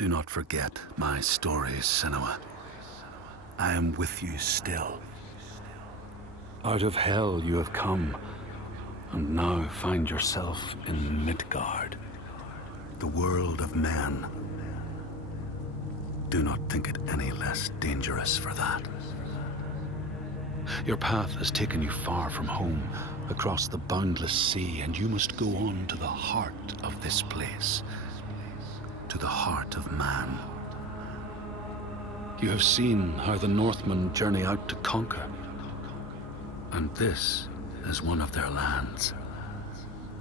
Do not forget my stories, Senua. I am with you still. Out of hell you have come, and now find yourself in Midgard, the world of men. Do not think it any less dangerous for that. Your path has taken you far from home, across the boundless sea, and you must go on to the heart of this place, to the heart of man. You have seen how the Northmen journey out to conquer, and this is one of their lands,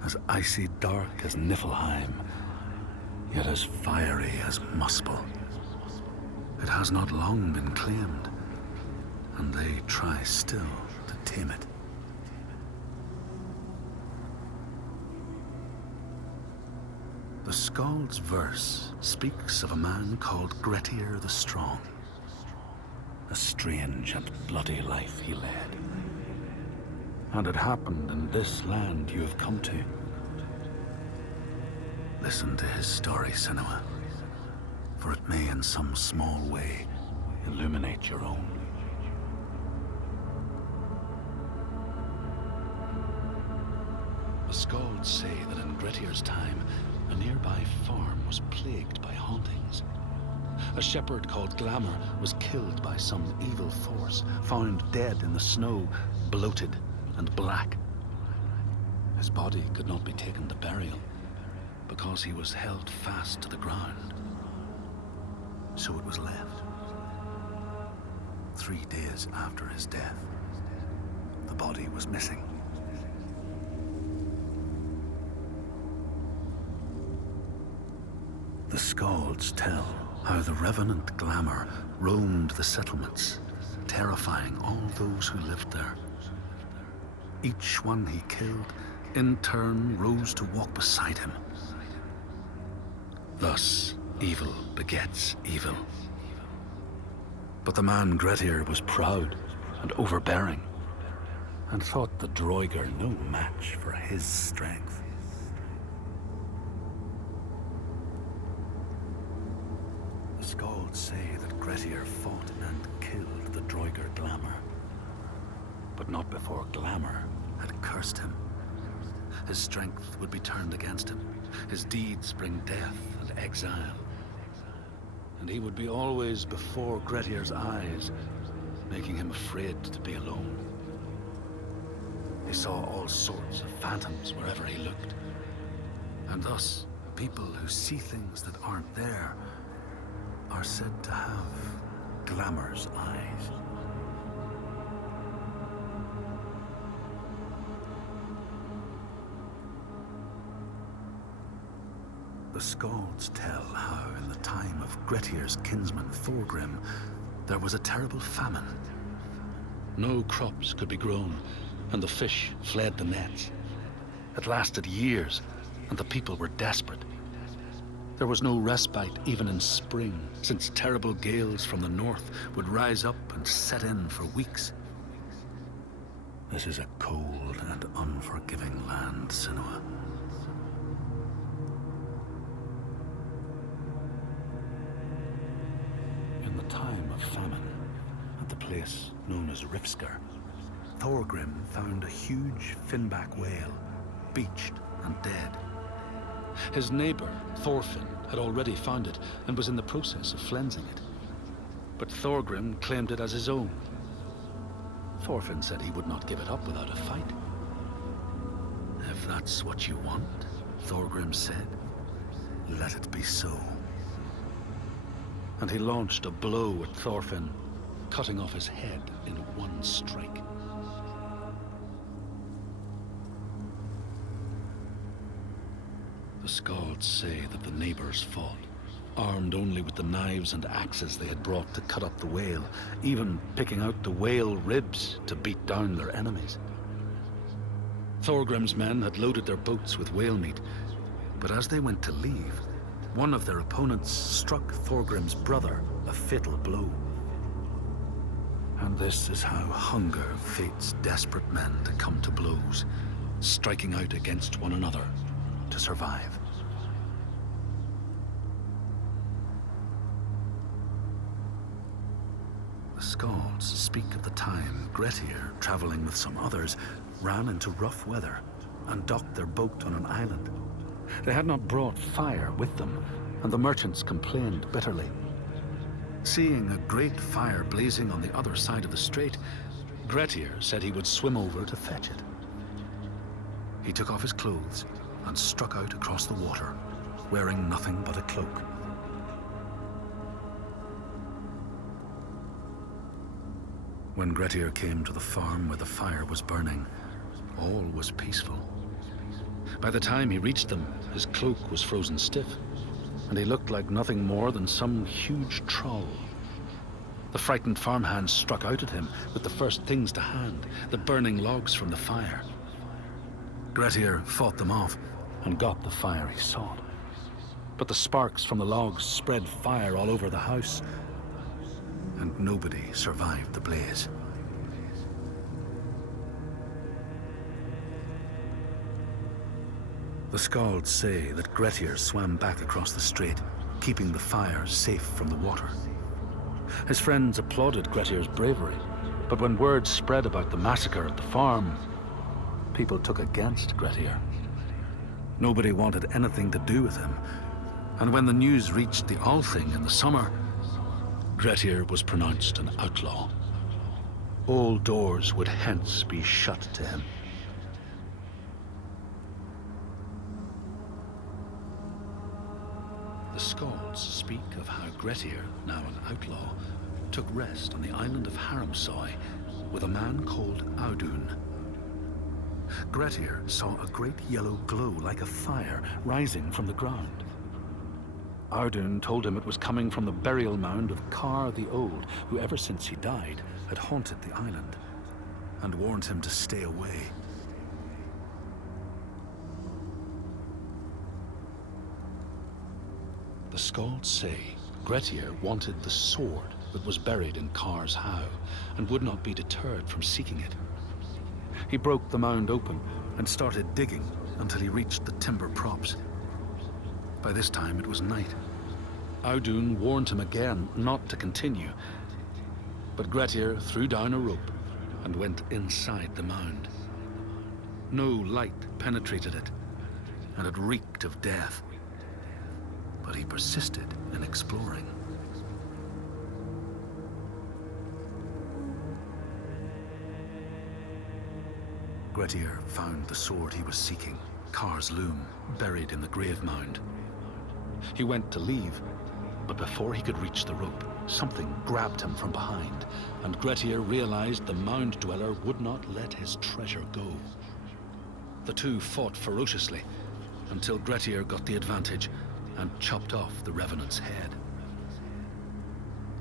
as icy dark as Niflheim, yet as fiery as Muspel. It has not long been claimed, and they try still to tame it. The Skald's verse speaks of a man called Grettir the Strong. A strange and bloody life he led. And it happened in this land you have come to. Listen to his story, Senua, for it may in some small way illuminate your own. The Skalds say that in Grettir's time, a nearby farm was plagued by hauntings. A shepherd called Glamour was killed by some evil force, found dead in the snow, bloated and black. His body could not be taken to burial, because he was held fast to the ground. So it was left. 3 days after his death, the body was missing. The Skalds tell how the revenant Glamour roamed the settlements, terrifying all those who lived there. Each one he killed, in turn, rose to walk beside him. Thus, evil begets evil. But the man Grettir was proud and overbearing, and thought the Droiger no match for his strength. The Skalds say that Grettir fought and killed the Droiger Glamour, but not before Glamour had cursed him. His strength would be turned against him, his deeds bring death and exile, and he would be always before Grettir's eyes, making him afraid to be alone. He saw all sorts of phantoms wherever he looked, and thus people who see things that aren't there are said to have Glamour's eyes. The Skalds tell how in the time of Grettir's kinsman Thorgrim, there was a terrible famine. No crops could be grown, and the fish fled the nets. It lasted years, and the people were desperate. There was no respite even in spring, since terrible gales from the north would rise up and set in for weeks. This is a cold and unforgiving land, Senua. In the time of famine, at the place known as Rifskar, Thorgrim found a huge finback whale, beached and dead. His neighbor, Thorfinn, had already found it and was in the process of flensing it. But Thorgrim claimed it as his own. Thorfinn said he would not give it up without a fight. If that's what you want, Thorgrim said, let it be so. And he launched a blow at Thorfinn, cutting off his head in one strike. The Skalds say that the neighbors fought, armed only with the knives and axes they had brought to cut up the whale, even picking out the whale ribs to beat down their enemies. Thorgrim's men had loaded their boats with whale meat, but as they went to leave, one of their opponents struck Thorgrim's brother a fatal blow. And this is how hunger fates desperate men to come to blows, striking out against one another to survive. Skalds speak of the time Grettir, traveling with some others, ran into rough weather and docked their boat on an island. They had not brought fire with them, and the merchants complained bitterly. Seeing a great fire blazing on the other side of the strait, Grettir said he would swim over to fetch it. He took off his clothes and struck out across the water, wearing nothing but a cloak. When Grettir came to the farm where the fire was burning, all was peaceful. By the time he reached them, his cloak was frozen stiff, and he looked like nothing more than some huge troll. The frightened farmhands struck out at him with the first things to hand, the burning logs from the fire. Grettir fought them off and got the fire he sought. But the sparks from the logs spread fire all over the house, and nobody survived the blaze. The Skalds say that Grettir swam back across the strait, keeping the fire safe from the water. His friends applauded Grettir's bravery, but when word spread about the massacre at the farm, people took against Grettir. Nobody wanted anything to do with him, and when the news reached the Althing in the summer, Grettir was pronounced an outlaw. All doors would hence be shut to him. The Skalds speak of how Grettir, now an outlaw, took rest on the island of Haramsoy with a man called Audun. Grettir saw a great yellow glow like a fire rising from the ground. Audun told him it was coming from the burial mound of Kar the Old, who ever since he died had haunted the island, and warned him to stay away. The Skalds say Grettir wanted the sword that was buried in Kar's howe, and would not be deterred from seeking it. He broke the mound open and started digging until he reached the timber props. By this time it was night. Audun warned him again not to continue, but Grettir threw down a rope and went inside the mound. No light penetrated it, and it reeked of death. But he persisted in exploring. Grettir found the sword he was seeking, Kar's loom, buried in the grave mound. He went to leave, but before he could reach the rope, something grabbed him from behind, and Grettir realized the mound dweller would not let his treasure go. The two fought ferociously until Grettir got the advantage and chopped off the revenant's head.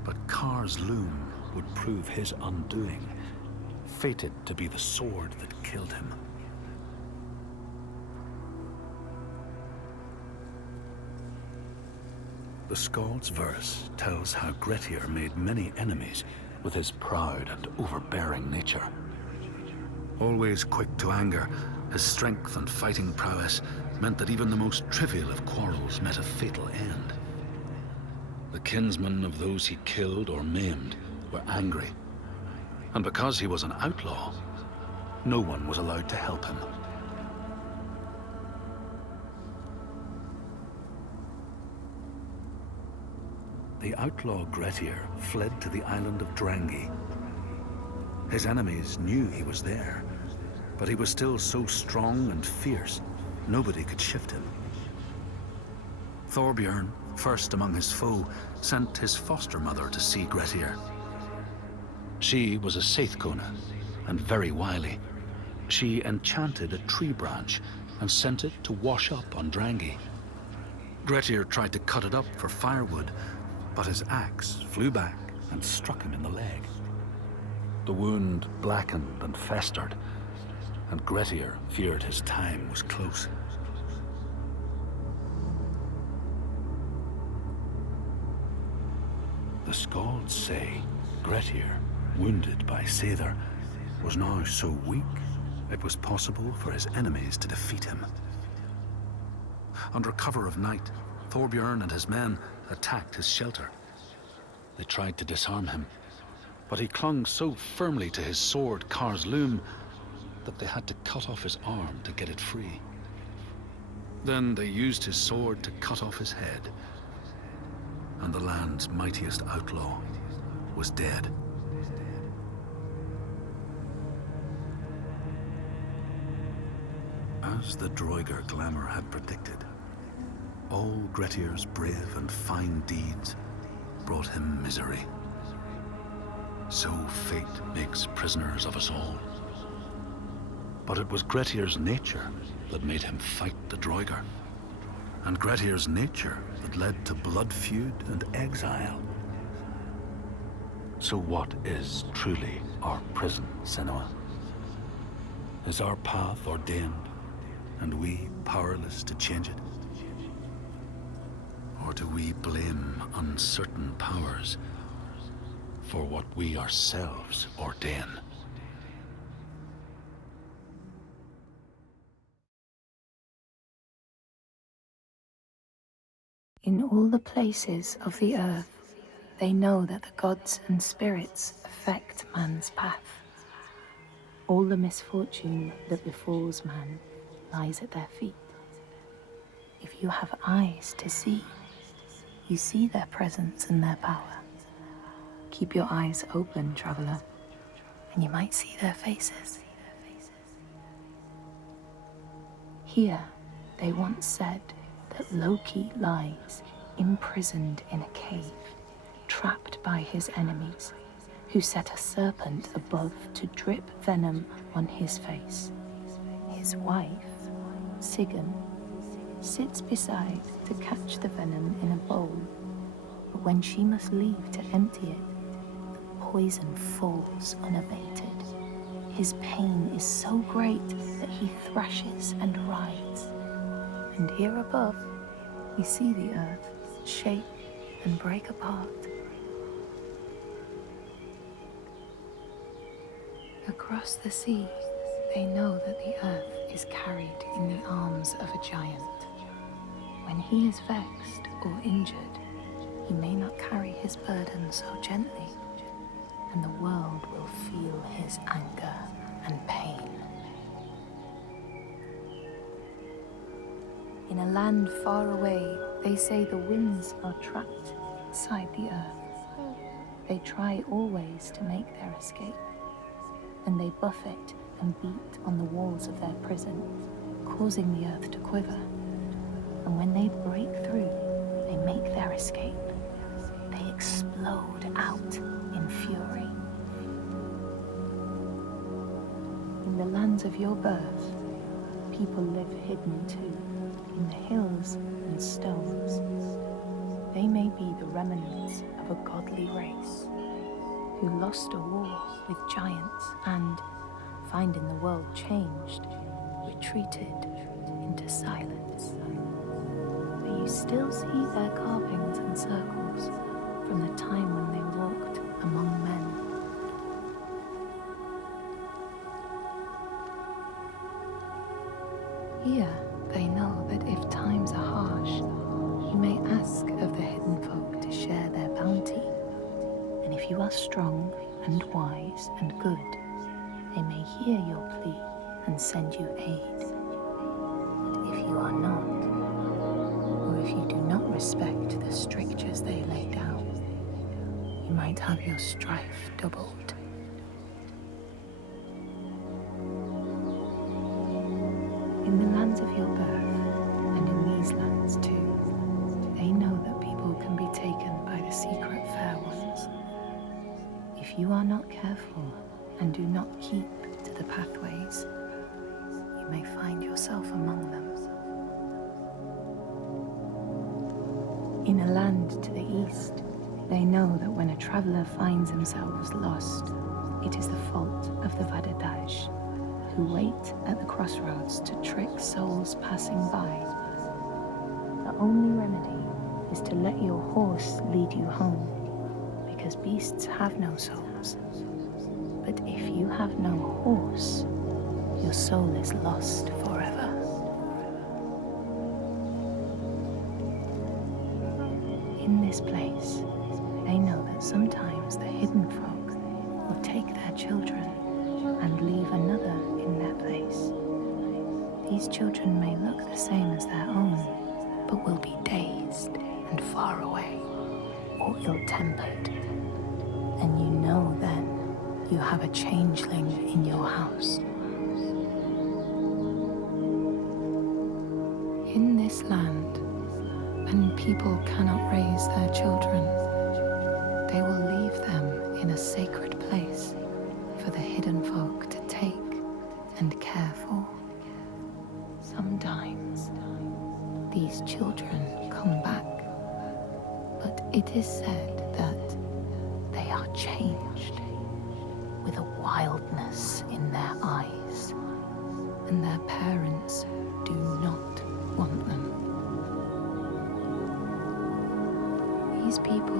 But Kar's loom would prove his undoing, fated to be the sword that killed him. The Skald's verse tells how Grettir made many enemies with his proud and overbearing nature. Always quick to anger, his strength and fighting prowess meant that even the most trivial of quarrels met a fatal end. The kinsmen of those he killed or maimed were angry, and because he was an outlaw, no one was allowed to help him. The outlaw Grettir fled to the island of Drangi. His enemies knew he was there, but he was still so strong and fierce, nobody could shift him. Thorbjorn, first among his foe, sent his foster mother to see Grettir. She was a Seithkona, and very wily. She enchanted a tree branch and sent it to wash up on Drangi. Grettir tried to cut it up for firewood, but his axe flew back and struck him in the leg. The wound blackened and festered, and Grettir feared his time was close. The Skalds say Grettir, wounded by Seidr, was now so weak it was possible for his enemies to defeat him. Under cover of night, Thorbjorn and his men attacked his shelter. They tried to disarm him, But he clung so firmly to his sword, Kar's loom, that they had to cut off his arm to get it free. Then they used his sword to cut off his head, and the land's mightiest outlaw was dead. As the Droiger glamour had predicted, all Grettir's brave and fine deeds brought him misery. So fate makes prisoners of us all. But it was Grettir's nature that made him fight the Droiger, and Grettir's nature that led to blood feud and exile. So what is truly our prison, Senua? Is our path ordained, and we powerless to change it? Or do we blame uncertain powers for what we ourselves ordain? In all the places of the earth, they know that the gods and spirits affect man's path. All the misfortune that befalls man lies at their feet. If you have eyes to see, you see their presence and their power. Keep your eyes open, traveler, and you might see their faces. Here, they once said that Loki lies imprisoned in a cave, trapped by his enemies, who set a serpent above to drip venom on his face. His wife, Sigyn, sits beside to catch the venom in a bowl, but when she must leave to empty it, the poison falls unabated. His pain is so great that he thrashes and writhes. And here above, we see the earth shake and break apart. Across the sea, they know that the earth is carried in the arms of a giant. When he is vexed or injured, he may not carry his burden so gently, and the world will feel his anger and pain. In a land far away, they say the winds are trapped inside the earth. They try always to make their escape, and they buffet and beat on the walls of their prison, causing the earth to quiver. And when they break through, they make their escape. They explode out in fury. In the lands of your birth, people live hidden too, in the hills and stones. They may be the remnants of a godly race who lost a war with giants and, finding the world changed, retreated into silence. But you still see their carvings and circles from the time when they walked among men. Here, they know that if times are harsh, you may ask of the hidden folk to share their bounty. And if you are strong and wise and good, they may hear your plea and send you aid. But if you are not, or if you do not respect the strictures they lay down, you might have your strife doubled. In the lands of your birth, and in these lands too, they know that people can be taken by the secret fair ones. If you are not careful and do not keep to the pathways, you may find yourself among them. In a land to the east, they know that when a traveler finds themselves lost, it is the fault of the Vadadash, who wait at the crossroads to trick souls passing by. The only remedy is to let your horse lead you home, because beasts have no souls. But if you have no horse, your soul is lost forever. In this place, they know that sometimes the hidden folk or take their children and leave another in their place. These children may look the same as their own, but will be dazed and far away, or ill-tempered. And you know then you have a changeling in your house. In this land, when people cannot raise their children, they will leave them in a sacred place for the hidden folk to take and care for. Sometimes these children come back, but it is said that they are changed with a wildness in their eyes, and their parents do not want them. These people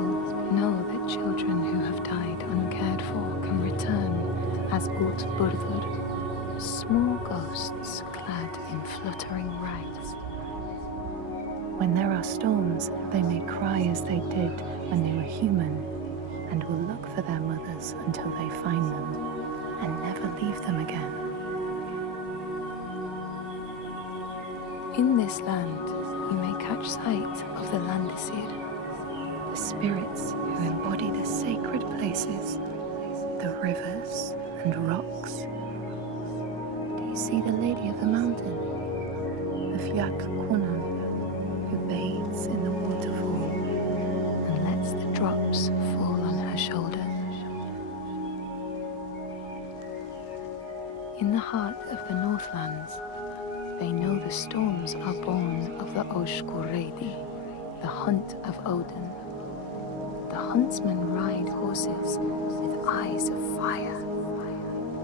know that children who have died uncared for can return as útburður, small ghosts clad in fluttering rags. When there are storms, they may cry as they did when they were human, and will look for their mothers until they find them, and never leave them again. In this land, you may catch sight of the Landisir, the spirits who embody the sacred places, the rivers and rocks. Do you see the Lady of the Mountain, the Fjall Konan, who bathes in the waterfall and lets the drops fall on her shoulders? In the heart of the Northlands, they know the storms are born of the Óskurreidi, the hunt of Odin. The huntsmen ride horses with eyes of fire.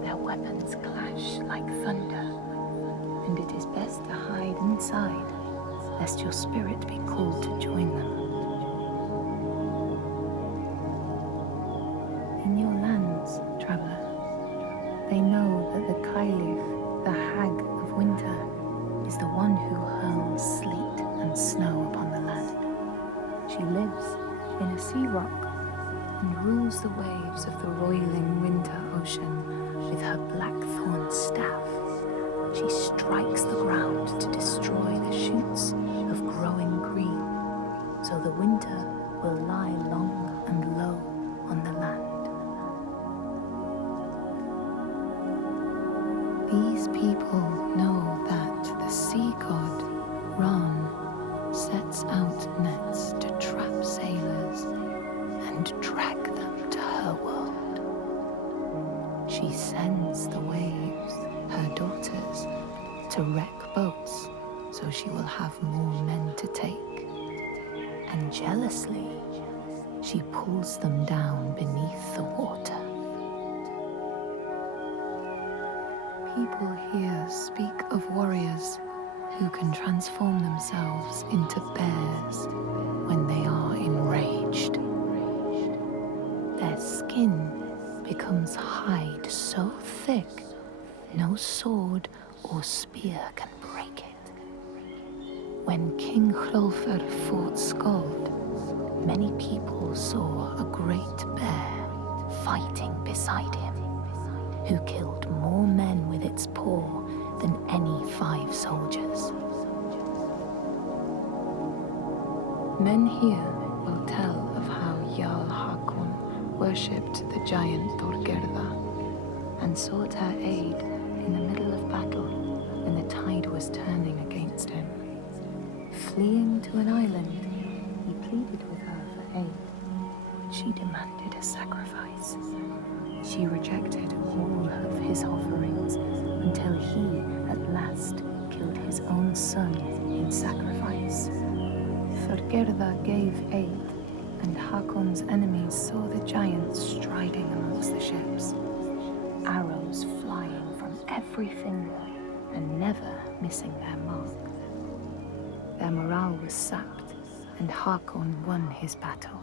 Their weapons clash like thunder, and it is best to hide inside, lest your spirit be called to join them. In your lands, traveller, they know that the Kailif, the hag of winter, is the one who hurls sleet and snow upon the land. She lives in a sea rock and rules the waves of the roiling winter ocean with her blackthorn staff. She strikes the ground to destroy the shoots of growing green, so the winter will lie long and low on the land. These people know that the sea god, Ran, sets out nets to trap sailors and drag them to her world. She sends the waves, her daughters, to wreck boats so she will have more men to take. And jealously, she pulls them down beneath the water. People here speak of warriors who can transform themselves into bears when they are enraged. Their skin becomes hide so thick no sword or spear can break it. When King Hrólfr fought Skald, many people saw a great bear fighting beside him, who killed more men with its paw than any 5 soldiers. Men here will tell of how Jarl Hakon worshipped the giant Þorgerða and sought her aid in the middle of battle when the tide was turning against him. Fleeing to an island, he pleaded with her for aid. She demanded a sacrifice. She rejected all of his offerings until he, at last, killed his own son in sacrifice. Þorgerða gave aid, and Hakon's enemies saw the giants striding amongst the ships, arrows flying from every finger and never missing their mark. Their morale was sapped, and Hakon won his battle.